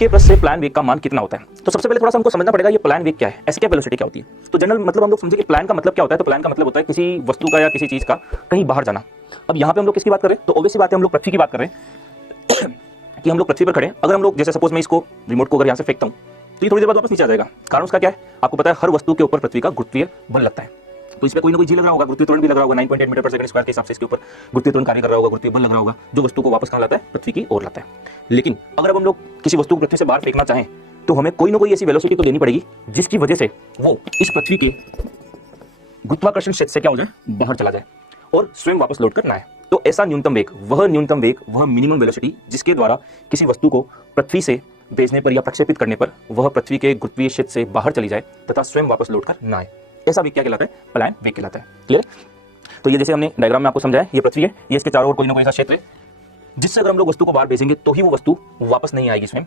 के प्लस से प्लान वेग का मान कितना होता है। तो सबसे पहले थोड़ा सा हमको समझना पड़ेगा ये प्लान वेग क्या है, एस्केप वेलोसिटी क्या होती है। तो जनरल मतलब हम लोग समझे कि प्लान का मतलब क्या होता है। तो प्लान का मतलब होता है किसी वस्तु का या किसी चीज का कहीं बाहर जाना। अब यहाँ पे हम लोग किसकी बात कर रहे हैं, तो ऑब्वियस सी बात है हम लोग पृथ्वी की बात कर रहे हैं कि हम लोग पृथ्वी पर खड़े हैं। अगर हम लोग जैसे सपोज मैं इसको रिमोट को अगर यहाँ से फेंकता हूँ तो ये थोड़ी देर बाद वापस नीचे आ जाएगा। कारण उसका क्या है, आपको पता है हर वस्तु के ऊपर पृथ्वी का गुरुत्वीय बल लगता है। तो इसमें कोई ना कोई जी लग रहा होगा, गुरुत्वीय त्वरण भी लग रहा होगा, 9.8 मीटर पर सेकंड स्क्वायर के हिसाब से इसके ऊपर गुरुत्वीय त्वरण कार्य कर रहा होगा, गुरुत्वीय बल लग रहा होगा, जो वस्तु को वापस कहाँ लाता है, पृथ्वी की ओर लाता है। लेकिन अगर अब हम लोग किसी वस्तु को पृथ्वी से बाहर फेंकना चाहें तो हमें कोई ना कोई ऐसी वेलोसिटी तो देनी पड़ेगी जिसकी वजह से वो इस पृथ्वी के गुरुत्वाकर्षण क्षेत्र से क्या हो जाए, बाहर चला जाए और स्वयं वापस लौट कर ना आए। तो ऐसा न्यूनतम वेग, वह मिनिमम वेलोसिटी जिसके द्वारा किसी वस्तु को पृथ्वी से भेजने पर या प्रक्षेपित करने पर वह पृथ्वी के गुरुत्वीय क्षेत्र से बाहर चली जाए तथा स्वयं वापस लौटकर ना आए, ऐसा वेग क्या कहलाता है, प्लान वेग कहलाता है। क्लियर। तो ये जैसे हमने डायग्राम में आपको समझाया, ये पृथ्वी है, ये इसके चारों ओर कोई ना कोई ऐसा क्षेत्र है जिससे अगर हम लोग वस्तु को बाहर भेजेंगे तो ही वो वस्तु वापस नहीं आएगी स्वयं।